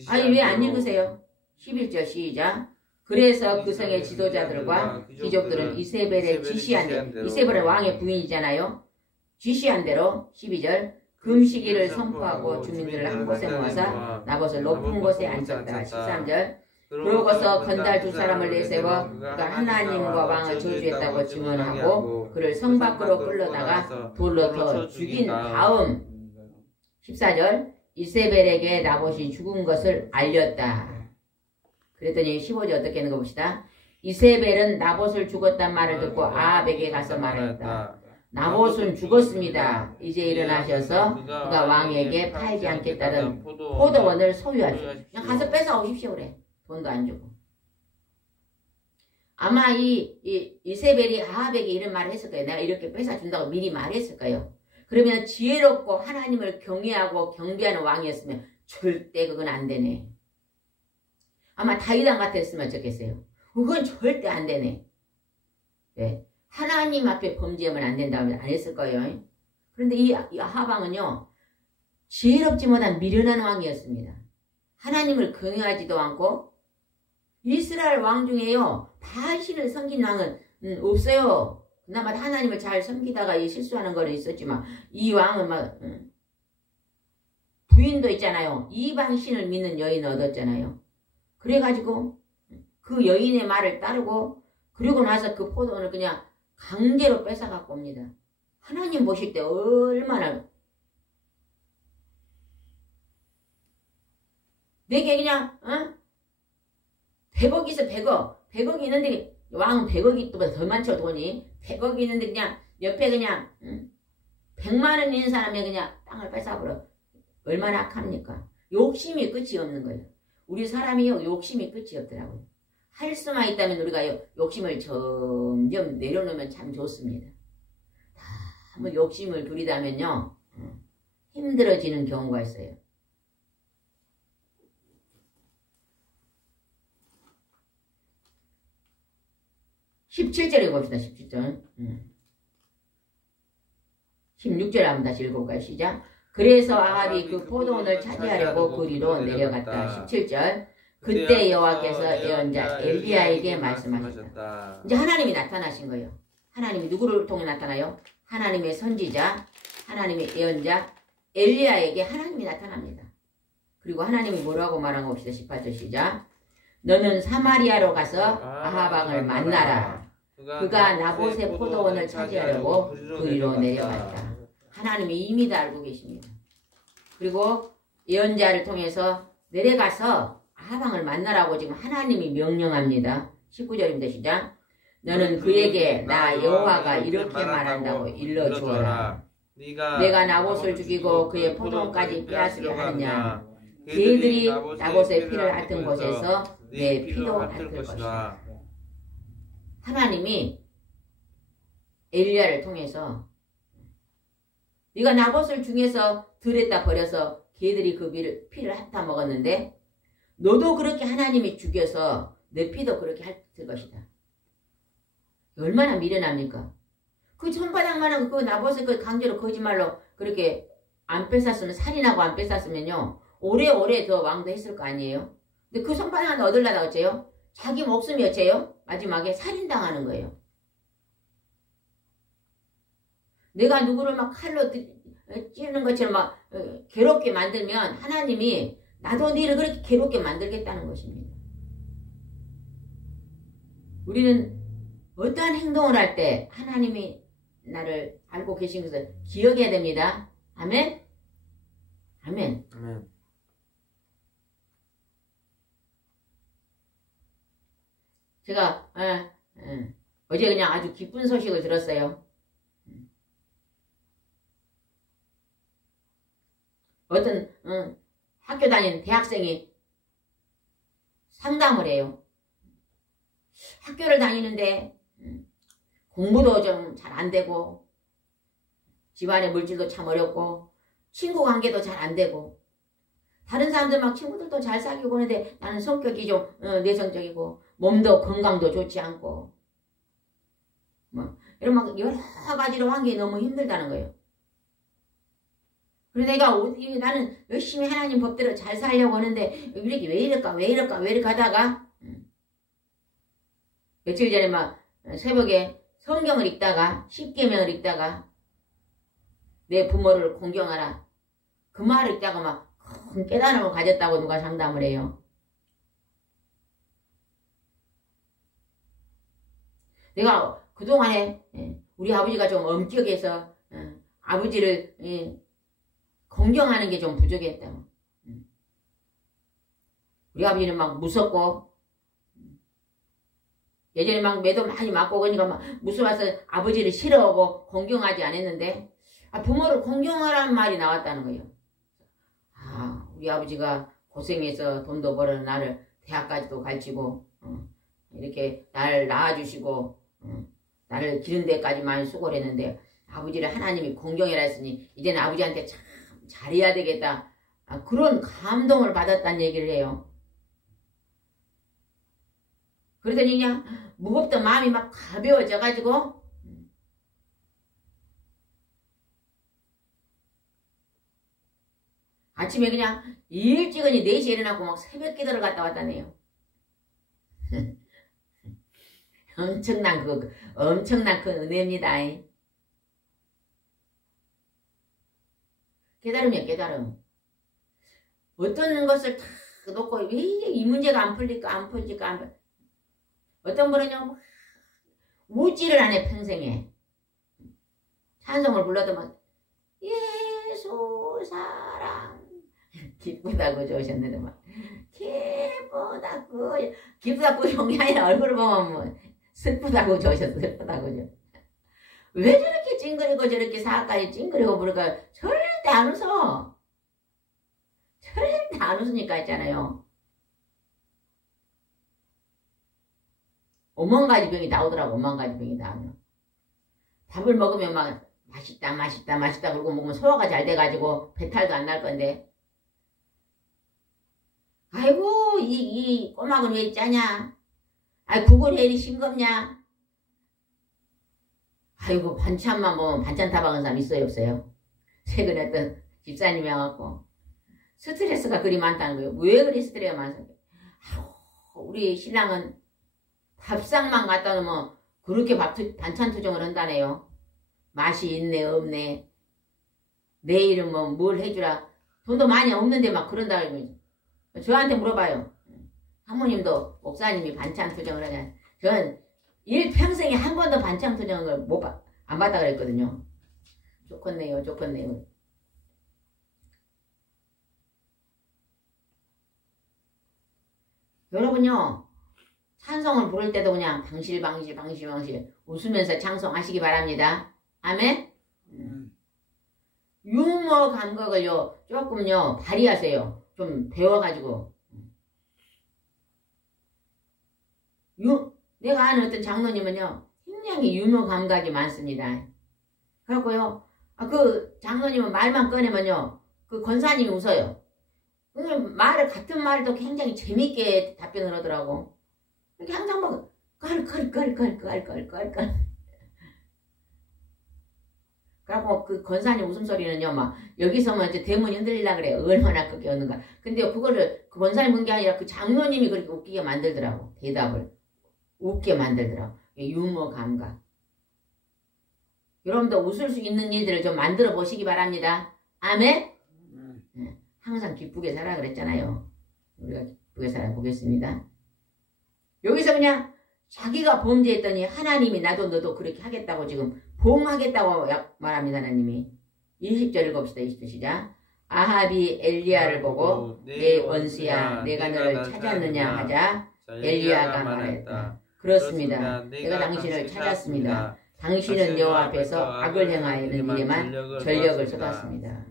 아니 왜 안 읽으세요? 11절 시작. 그래서 그 성의 지도자들과 귀족들은 이세벨의 지시한 대로 이세벨은 왕의 부인이잖아요. 지시한 대로 12절 금식일을 선포하고 주민들을 한 곳에 모아서 나봇을 높은 곳에 앉혔다. 13절 그러고서 건달 두 사람을 내세워 그가 하나님과 왕을 저주했다고 증언하고 그를 성 밖으로 끌려다가 돌로 더 죽인 다음 14절 이세벨에게 나봇이 죽은 것을 알렸다. 그랬더니 15절 어떻게 하는 거 봅시다. 이세벨은 나봇을 죽었단 말을 듣고 아합에게 가서 말했다. 나봇은 죽었습니다. 이제 일어나셔서 그가 왕에게 팔지 않겠다는 포도원을 소유하십시오. 그냥 가서 뺏어 오십시오 그래. 돈도 안 주고. 아마 이세벨이 아합에게 이런 말을 했을 거예요. 내가 이렇게 뺏어준다고 미리 말했을 거예요. 그러면 지혜롭고 하나님을 경외하고 경배하는 왕이었으면 절대 그건 안 되네. 아마 다윗왕 같았으면 어쩌겠어요. 그건 절대 안 되네. 네. 하나님 앞에 범죄하면 안 된다고 안 했을 거예요. 그런데 이 아합왕은요. 지혜롭지 못한 미련한 왕이었습니다. 하나님을 경외하지도 않고 이스라엘 왕 중에요. 바알신을 섬긴 왕은 없어요. 그나마 하나님을 잘 섬기다가 실수하는 거는 있었지만 이 왕은 막 부인도 있잖아요. 이방신을 믿는 여인을 얻었잖아요. 그래가지고 그 여인의 말을 따르고 그리고 나서 그 포도원을 그냥 강제로 뺏어갖고 옵니다. 하나님 보실 때 얼마나 내게 그냥 100억 있어 100억이 있는데 왕은 100억이 또 더 많죠 돈이 100억이 있는데 그냥 옆에 그냥 100만 원 있는 사람이 그냥 땅을 뺏어버려. 얼마나 악합니까? 욕심이 끝이 없는 거예요. 우리 사람이요 욕심이 끝이 없더라고요. 할 수만 있다면 우리가 욕심을 점점 내려놓으면 참 좋습니다. 한번 욕심을 부리다면요 힘들어지는 경우가 있어요. 17절 읽어봅시다. 17절 16절 한번 다시 읽어볼까요? 시작. 그래서 아합이 그 포도원을 차지하려고 그리로 내려갔다. 17절 그때 여호와께서 예언자 엘리야에게 말씀하셨다. 이제 하나님이 나타나신 거예요. 하나님이 누구를 통해 나타나요? 하나님의 선지자, 하나님의 예언자 엘리야에게 하나님이 나타납니다. 그리고 하나님이 뭐라고 말한 거 봅시다. 18절 시작. 너는 사마리아로 가서 아합 왕을 만나라. 그가 나봇의 포도원을 차지하려고 그리로 내려갔다. 하나님이 이미 다 알고 계십니다. 그리고 예언자를 통해서 내려가서 아합 왕을 만나라고 지금 하나님이 명령합니다. 19절입니다. 시작. 너는 그에게 나 여호와가 이렇게 말한다고 일러주어라. 내가 나봇을 죽이고 그의 포도원까지 빼앗으려 하느냐. 그들이 나봇의 피를 핥은 곳에서 내 피도 핥을 것이다. 하나님이 엘리야를 통해서 네가 나봇을 중에서 들에다 버려서 걔들이 그 피를 핥아 먹었는데 너도 그렇게 하나님이 죽여서 너피도 그렇게 할 것이다. 얼마나 미련합니까? 그 손바닥만한 그 나봇을 그 강제로 거짓말로 그렇게 안 뺏었으면, 살인하고 안 뺏었으면요, 오래오래 더 왕도 했을 거 아니에요? 근데 그 손바닥 하나 얻으려다가 어째요? 자기 목숨이 어째요? 마지막에 살인당하는 거예요. 내가 누구를 막 칼로 찌르는 것처럼 막 괴롭게 만들면 하나님이 나도 너를 그렇게 괴롭게 만들겠다는 것입니다. 우리는 어떠한 행동을 할 때 하나님이 나를 알고 계신 것을 기억해야 됩니다. 아멘? 아멘. 아멘. 제가 어제 그냥 아주 기쁜 소식을 들었어요. 어떤 학교 다니는 대학생이 상담을 해요. 학교를 다니는데 공부도 좀 잘 안 되고 집안의 물질도 참 어렵고 친구 관계도 잘 안 되고 다른 사람들 막 친구들도 잘 사귀고 그러는데 나는 성격이 좀 내성적이고 몸도 건강도 좋지 않고 뭐 이런 막 여러 가지로 환경이 너무 힘들다는 거예요. 그래서 내가 나는 열심히 하나님 법대로 잘 살려고 하는데 이렇게 왜 이럴까 하다가 며칠 전에 막 새벽에 성경을 읽다가 10계명을 읽다가 내 부모를 공경하라 그 말을 읽다가 막 큰 깨달음을 가졌다고 누가 상담을 해요. 내가 그동안에 우리 아버지가 좀 엄격해서 아버지를 공경하는 게 좀 부족했다고. 우리 아버지는 막 무섭고 예전에 막 매도 많이 맞고 그러니까 막 무서워서 아버지를 싫어하고 공경하지 않았는데 부모를 공경하라는 말이 나왔다는 거예요. 우리 아버지가 고생해서 돈도 벌어 나를 대학까지도 가르치고 이렇게 나를 낳아주시고 나를 기른 데까지 많이 수고를 했는데 아버지를 하나님이 공경해라 했으니 이제는 아버지한테 참 잘해야 되겠다. 그런 감동을 받았다는 얘기를 해요. 그러더니 그냥 무겁던 마음이 막 가벼워져가지고 아침에 그냥 일찍이 4시에 일어나고 막 새벽 기도를 갔다 왔다네요. 엄청난 그 은혜입니다. 깨달음이야, 깨달음. 어떤 것을 다 놓고 왜 이 문제가 안 풀릴까. 어떤 분은요, 웃지를 안 해, 평생에. 찬송을 불러도 막, 예수 사랑. 기쁘다고 좋으셨는데, 막, 기쁘다고 용이 아니라 얼굴을 보면 뭐, 슬프다고 좋으셨어, 슬프다고 좋. 왜 저렇게 찡그리고 저렇게 사악까지 찡그리고 부를까? 절대 안 웃어. 절대 안 웃으니까 했잖아요. 오만 가지 병이 나오더라고. 오만 가지 병이 나오면. 밥을 먹으면 막 맛있다 그러고 먹으면 소화가 잘 돼가지고 배탈도 안 날 건데. 아이고 이 꼬막은 왜 짜냐? 아이 국은 왜 이리 싱겁냐? 아이고 반찬만 먹으면 반찬 타박한 사람 있어요 없어요? 최근에 어떤 집사님이 와갖고 스트레스가 그리 많다는 거예요. 왜 그리 스트레스가 많습니까? 우리 신랑은 밥상만 갖다 놓으면 그렇게 반찬 투정을 한다네요. 맛이 있네 없네. 내일은 뭐 뭘 해주라. 돈도 많이 없는데 막 그런다고. 저한테 물어봐요. 사모님도 목사님이 반찬 투정을 하잖아요. 저는 일평생에 한 번도 반찬 투정을 안 받다 그랬거든요. 좋겠네요. 여러분요. 찬송을 부를 때도 그냥 방실 웃으면서 찬송하시기 바랍니다. 아멘? 유머 감각을요 조금요 발휘하세요. 좀 배워가지고. 내가 아는 어떤 장로님은요 굉장히 유머 감각이 많습니다. 그래갖고요 그 장로님은 말만 꺼내면요 그 권사님이 웃어요. 같은 말도 굉장히 재밌게 답변을 하더라고. 이렇게 항상 뭐 깔깔깔깔깔깔깔깔. 그래갖고 그 권사님 웃음소리는요, 막 여기서만 이제 대문이 흔들리려 그래. 얼마나 크게 웃는가. 근데 그거를 그 권사님 본 게 아니라 그 장로님이 그렇게 웃기게 만들더라고. 대답을 웃게 만들더라고. 유머 감각. 여러분도 웃을 수 있는 일들을 좀 만들어 보시기 바랍니다. 아멘. 항상 기쁘게 살아 그랬잖아요. 우리가 기쁘게 살아 보겠습니다. 여기서 그냥 자기가 범죄했더니 하나님이 나도 너도 그렇게 하겠다고 지금 보응하겠다고 말합니다. 하나님이. 20절 읽읍시다. 20절 시작. 아합이 엘리야를 보고 내 원수야 내가 너를 찾았느냐 하자 엘리야가 말했다. 그렇습니다. 내가 당신을 찾았습니다. 당신은 여호와 앞에서 악을 행하는 일에만 전력을 쏟았습니다.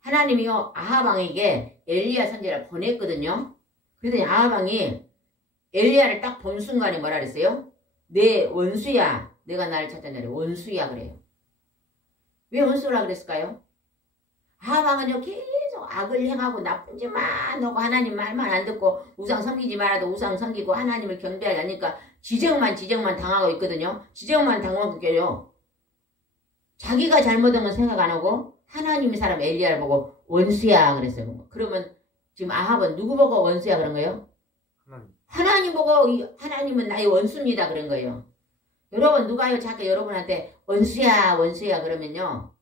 하나님이요 아합 왕에게 엘리야 선지자를 보냈거든요. 그랬더니 아합 왕이 엘리야를 딱 본 순간에 뭐라 그랬어요? 내 원수야 내가 나를 찾았냐 원수야 그래요. 왜 원수라 그랬을까요? 아합 왕은요 계속 악을 행하고 나쁜 짓만 하고 하나님 말만 안 듣고 우상 섬기지 말아도 우상 섬기고 하나님을 경배하지 않으니까 지적만 당하고 있거든요. 지적만 당하고 있게요. 자기가 잘못한 건 생각 안 하고 하나님이 사람 엘리야를 보고 원수야 그랬어요. 그러면 지금 아합은 누구 보고 원수야 그런 거예요? 하나님 보고 하나님은 나의 원수입니다 그런 거예요. 여러분 누가요 자꾸 여러분한테 원수야 그러면요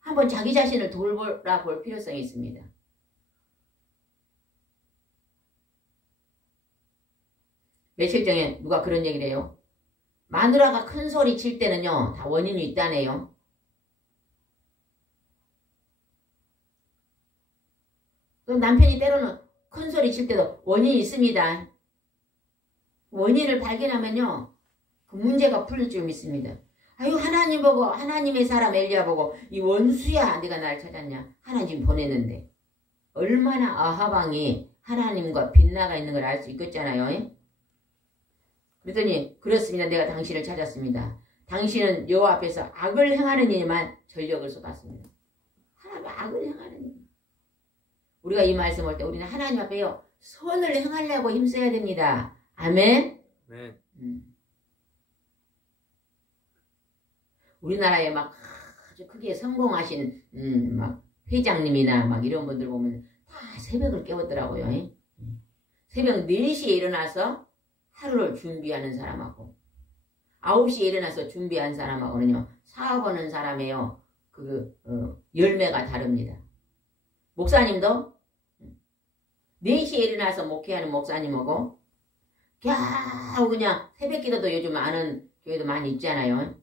한번 자기 자신을 돌아볼 필요성이 있습니다. 며칠 전에 누가 그런 얘기를 해요. 마누라가 큰 소리 칠 때는요 다 원인이 있다네요. 또 남편이 때로는 큰 소리 칠 때도 원인이 있습니다. 원인을 발견하면요 그 문제가 풀릴 줄 믿습니다. 아유 하나님 보고 하나님의 사람 엘리야 보고 이 원수야 내가 나를 찾았냐 하나님 보냈는데 얼마나 아합 왕이 하나님과 빗나가 있는 걸 알 수 있겠잖아요. 그랬더니 그렇습니다. 내가 당신을 찾았습니다. 당신은 여호와 앞에서 악을 행하는 일에만 전력을 쏟았습니다. 하나님 악을 행하는 일. 우리가 이 말씀 할 때 우리는 하나님 앞에요 선을 행하려고 힘써야 됩니다. 아멘. 네. 우리나라에 막 아주 크게 성공하신 막 회장님이나 막 이런 분들 보면 다 새벽을 깨웠더라고요. 새벽 4시에 일어나서 하루를 준비하는 사람하고 9시에 일어나서 준비한 사람하고는요 사업하는 사람이에요. 열매가 다릅니다. 목사님도 4시에 일어나서 목회하는 목사님하고 겨우 그냥 새벽기도도 요즘 아는 교회도 많이 있잖아요.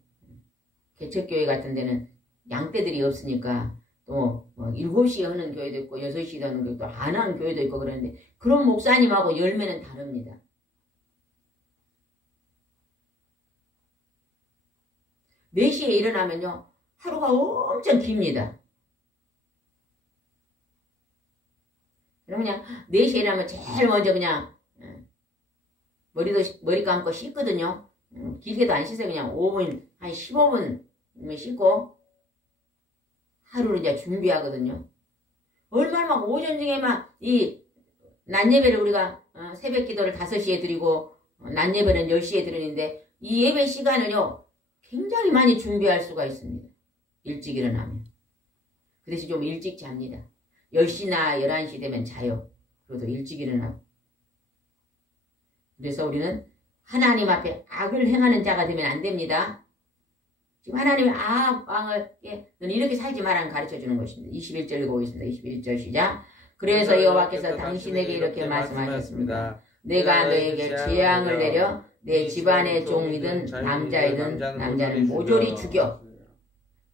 개척교회 같은 데는 양떼들이 없으니까 또 7시에 하는 교회도 있고 6시에 하는 교회도 안 하는 교회도 있고 그러는데 그런 목사님하고 열매는 다릅니다. 4시에 일어나면요 하루가 엄청 깁니다. 그럼 그냥 4시에 일어나면 제일 먼저 그냥 머리 감고 씻거든요. 길게도 안 씻어요. 그냥 5분 한 15분 씻고 하루를 이제 준비하거든요. 얼마나 막 오전 중에 막 이 낮 예배를 우리가 새벽 기도를 5시에 드리고 낮 예배는 10시에 드리는데 이 예배 시간을요 굉장히 많이 준비할 수가 있습니다. 일찍 일어나면. 그 대신 좀 일찍 잡니다. 10시나 11시 되면 자요. 그래도 일찍 일어나고. 그래서 우리는 하나님 앞에 악을 행하는 자가 되면 안 됩니다. 지금 하나님이 아합 왕을 너는 이렇게 살지 말라는 가르쳐 주는 것입니다. 21절 읽고 있습니다. 21절 시작. 그래서 여호와께서 당신에게 이렇게 말씀하셨습니다. 내가 너에게 재앙을 내려 내 집안의 종이든 남자이든 남자는 모조리 죽여.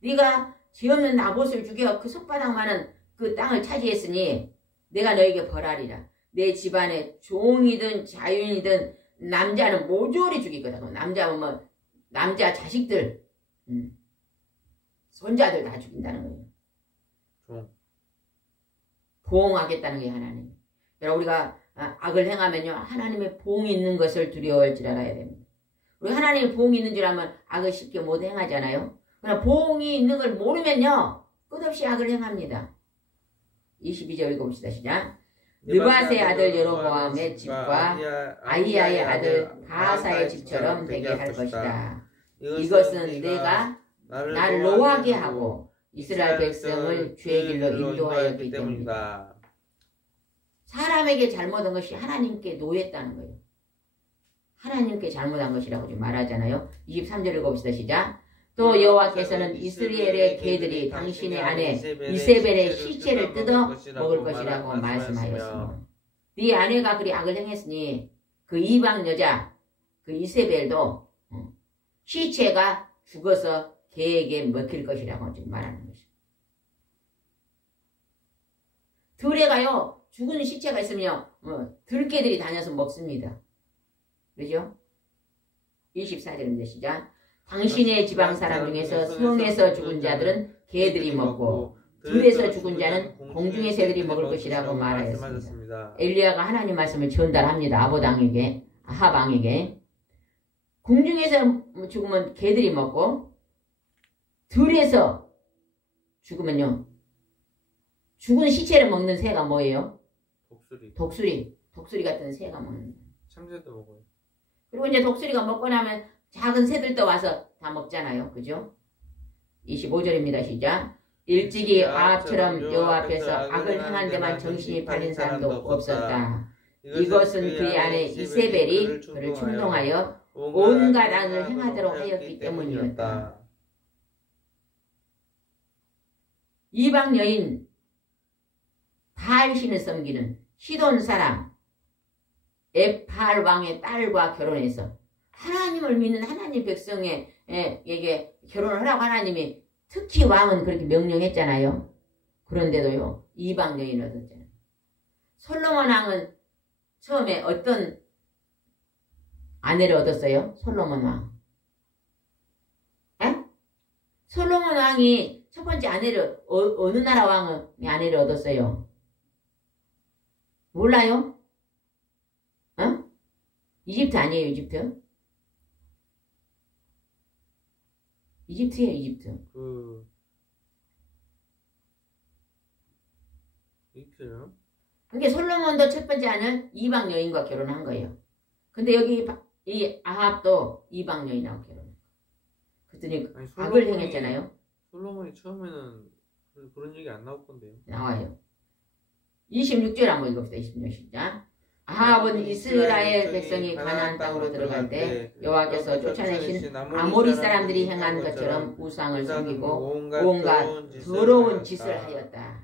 네가 죄 없는 나봇을 죽여 그 손바닥 많은 그 땅을 차지했으니 내가 너에게 벌하리라. 내 집안의 종이든 자유인이든 남자는 모조리 죽일 거다. 남자는 뭐 남자 자식들 손자들 다 죽인다는 거예요. 보응하겠다는 게 하나님. 여러분 우리가 악을 행하면요 하나님의 보응이 있는 것을 두려워할 줄 알아야 됩니다. 우리 하나님의 보응이 있는 줄 알면 악을 쉽게 못 행하잖아요. 그러나 보응이 있는 걸 모르면요 끝없이 악을 행합니다. 22절 읽어봅시다. 시작. 느밧의 아들 여로보암의 집과 아히야의 아들 바하사의 집처럼 되게 할 것이다. 이것은 내가 나를 노하게 하고 이스라엘 백성을 주의 길로 인도하였기 때문이다. 사람에게 잘못한 것이 하나님께 노했다는 거예요. 하나님께 잘못한 것이라고 지금 말하잖아요. 23절 읽어봅시다. 시작. 또 여호와께서는 이스라엘의 개들이 당신의 아내 이세벨의 시체를 뜯어 먹을 것이라고 말씀하였으며 네 아내가 그리 악을 행했으니 그 이방 여자 그 이세벨도 시체가 죽어서 개에게 먹힐 것이라고 지금 말하는 것이죠. 들에가요 죽은 시체가 있으면 들개들이 다녀서 먹습니다. 그죠? 24절입니다. 시작. 당신의 지방 사람 중에서 성에서 죽은 자들은 개들이 먹고 들에서 죽은 자는 공중의 새들이 먹을 것이라고 말하였습니다. 엘리야가 하나님 말씀을 전달합니다. 아합 왕에게. 공중에서 죽으면 개들이 먹고 들에서 죽으면요. 죽은 시체를 먹는 새가 뭐예요? 독수리 같은 새가 먹는. 참새도 먹어요. 그리고 이제 독수리가 먹고 나면 작은 새들도 와서 다 먹잖아요. 그죠? 25절입니다. 시작. 일찍이 아합처럼 여호와 앞에서 악을 행한 데만 정신이 팔린 사람도 없었다. 이것은 그의 아내 이세벨이 그를 충동하여 온갖 악을 행하도록 하였기 때문이었다. 이방 여인 바알신을 섬기는 시돈 사람 에팔 왕의 딸과 결혼해서 하나님을 믿는 하나님 백성에게 결혼을 하라고 하나님이 특히 왕은 그렇게 명령했잖아요. 그런데도요 이방 여인을 얻었잖아요. 솔로몬 왕은 처음에 어떤 아내를 얻었어요? 솔로몬 왕. 에? 솔로몬 왕이 첫 번째 아내를 어느 나라 왕의 아내를 얻었어요? 몰라요? 이집트 아니에요? 이집트예요. 이집트요? 그러니까 솔로몬도 첫 번째 아내는 이방 여인과 결혼한 거예요. 근데 여기 이 아합도 이방 여인하고 결혼한 거예요. 그랬더니 악을 행했잖아요. 솔로몬이 처음에는 그런 얘기 안 나올 건데요. 나와요. 26절 한번 읽읍시다. 26절 시작. 아합은 이스라엘 백성이 가나안 땅으로 들어갈 때 여호와께서 쫓아내신 아모리 사람들이 행한 것처럼 우상을 섬기고 온갖 더러운 짓을 하였다.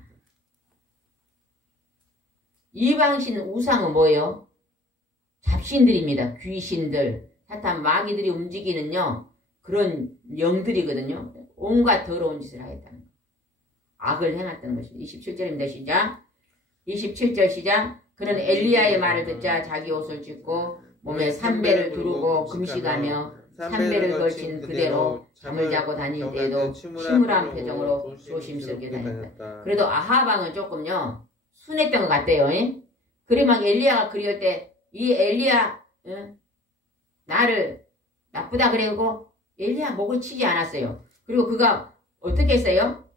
이방신 우상은 뭐예요? 잡신들입니다. 귀신들, 사탄 마귀들이 움직이는요 그런 영들이거든요. 온갖 더러운 짓을 하였다는 거예요. 악을 행했다는 것입니다. 27절입니다. 시작. 27절 시작. 그는 엘리야의 말을 듣자 자기 옷을 찢고 몸에 삼배를 두르고 금식하며 삼배를 걸친 그대로 잠을 자고 다닐 때에도 침울한 표정으로 조심스럽게 다녔다. 그래도 아합 왕은 조금요 순했던 것 같대요. 그래 막 엘리야가 그리울 때 이 엘리야 나를 나쁘다 그래고 엘리야 목을 치지 않았어요. 그리고 그가 어떻게 했어요?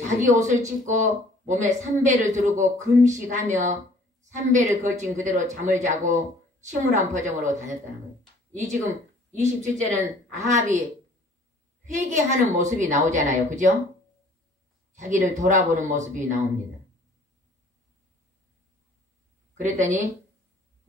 자기 옷을 찢고 몸에 삼배를 두르고 금식하며 삼배를 걸친 그대로 잠을 자고 침울한 표정으로 다녔다는 거예요. 이 지금 27절은 아합이 회개하는 모습이 나오잖아요. 그죠? 자기를 돌아보는 모습이 나옵니다. 그랬더니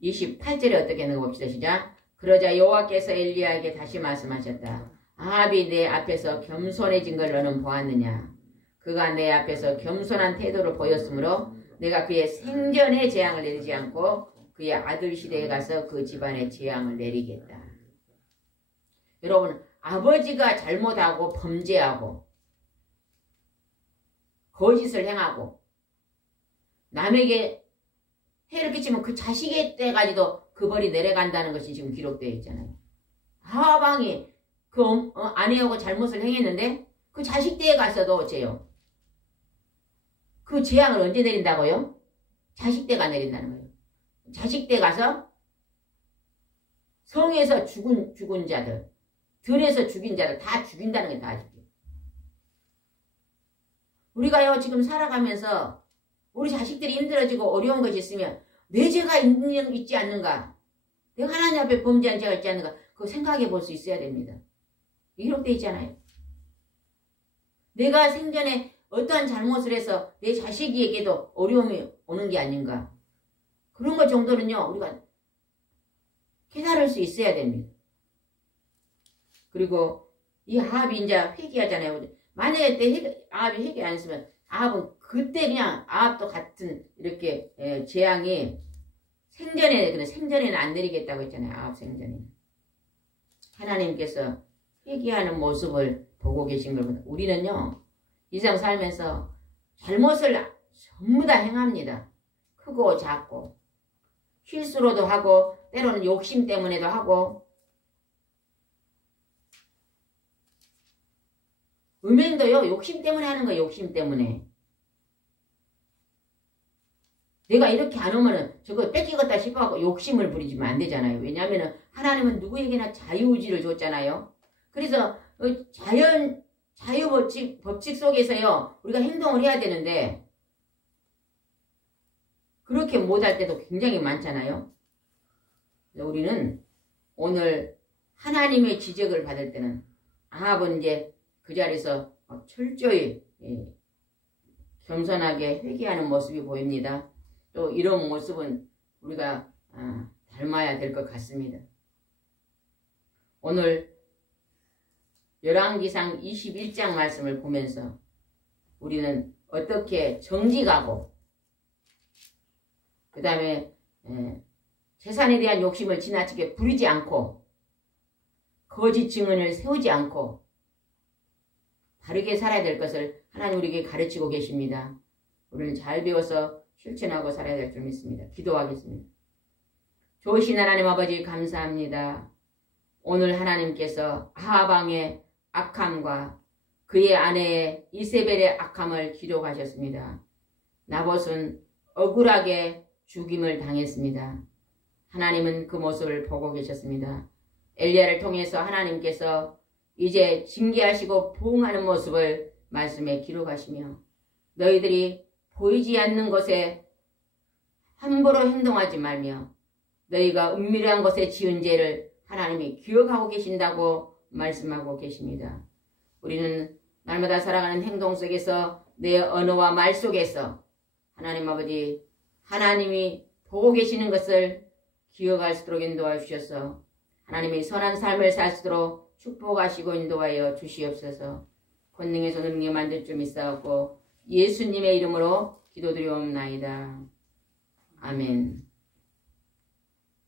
28절에 어떻게 하는 거 봅시다. 시작. 그러자 여호와께서 엘리야에게 다시 말씀하셨다. 아합이 내 앞에서 겸손해진 걸 너는 보았느냐? 그가 내 앞에서 겸손한 태도를 보였으므로 내가 그의 생전에 재앙을 내리지 않고 그의 아들 시대에 가서 그 집안에 재앙을 내리겠다. 여러분 아버지가 잘못하고 범죄하고 거짓을 행하고 남에게 해를 끼치면 그 자식의 때까지도 그 벌이 내려간다는 것이 지금 기록되어 있잖아요. 아합 왕이 그 아내하고 잘못을 행했는데 그 자식 때에 가서도 어째요? 그 재앙을 언제 내린다고요? 자식 때가 내린다는 거예요. 자식 때 가서 성에서 죽은 자들, 들에서 죽인 자들 다 죽인다는 게 다 아시죠? 우리가요 지금 살아가면서 우리 자식들이 힘들어지고 어려운 것이 있으면 내 죄가 있지 않는가? 내가 하나님 앞에 범죄한 죄가 있지 않는가? 그거 생각해 볼 수 있어야 됩니다. 기록되어 있잖아요. 내가 생전에 어떠한 잘못을 해서 내 자식에게도 어려움이 오는 게 아닌가? 그런 것 정도는요, 우리가 깨달을 수 있어야 됩니다. 그리고 이 아합이 이제 회개하잖아요. 만약에 아합이 회개 안 했으면 아합은 그때 그냥 아합도 같은 이렇게 재앙이 생전에는 안 내리겠다고 했잖아요. 아합 생전에는. 하나님께서 회개하는 모습을 보고 계신 걸 보다 우리는요, 이 세상 살면서 잘못을 전부 다 행합니다. 크고 작고 실수로도 하고 때로는 욕심 때문에도 하고 음행도요, 욕심 때문에 하는 거예요. 욕심 때문에. 내가 이렇게 안 오면은 저거 뺏기겠다 싶어갖고 욕심을 부리지면 안 되잖아요. 왜냐하면 하나님은 누구에게나 자유의지를 줬잖아요. 그래서 법칙 속에서요, 우리가 행동을 해야 되는데 그렇게 못할 때도 굉장히 많잖아요. 우리는 오늘 하나님의 지적을 받을 때는 아합은 이제 그 자리에서 철저히 겸손하게 회개하는 모습이 보입니다. 또 이런 모습은 우리가 닮아야 될 것 같습니다. 오늘 열왕기상 21장 말씀을 보면서 우리는 어떻게 정직하고 그 다음에 재산에 대한 욕심을 지나치게 부리지 않고 거짓 증언을 세우지 않고 바르게 살아야 될 것을 하나님 우리에게 가르치고 계십니다. 우리는 잘 배워서 실천하고 살아야 될 줄 믿습니다. 기도하겠습니다. 좋으신 하나님 아버지 감사합니다. 오늘 하나님께서 아합 왕의 악함과 그의 아내의 이세벨의 악함을 기록하셨습니다. 나봇은 억울하게 죽임을 당했습니다. 하나님은 그 모습을 보고 계셨습니다. 엘리야를 통해서 하나님께서 이제 징계하시고 부응하는 모습을 말씀에 기록하시며 너희들이 보이지 않는 곳에 함부로 행동하지 말며 너희가 은밀한 곳에 지은 죄를 하나님이 기억하고 계신다고 말씀하고 계십니다. 우리는 날마다 살아가는 행동 속에서 내 언어와 말 속에서 하나님 아버지 하나님이 보고 계시는 것을 기억할 수 있도록 인도하여 주셔서 하나님이 선한 삶을 살 수 있도록 축복하시고 인도하여 주시옵소서. 권능에서 능력 만들 줄 믿사옵고 예수님의 이름으로 기도드리옵나이다. 아멘.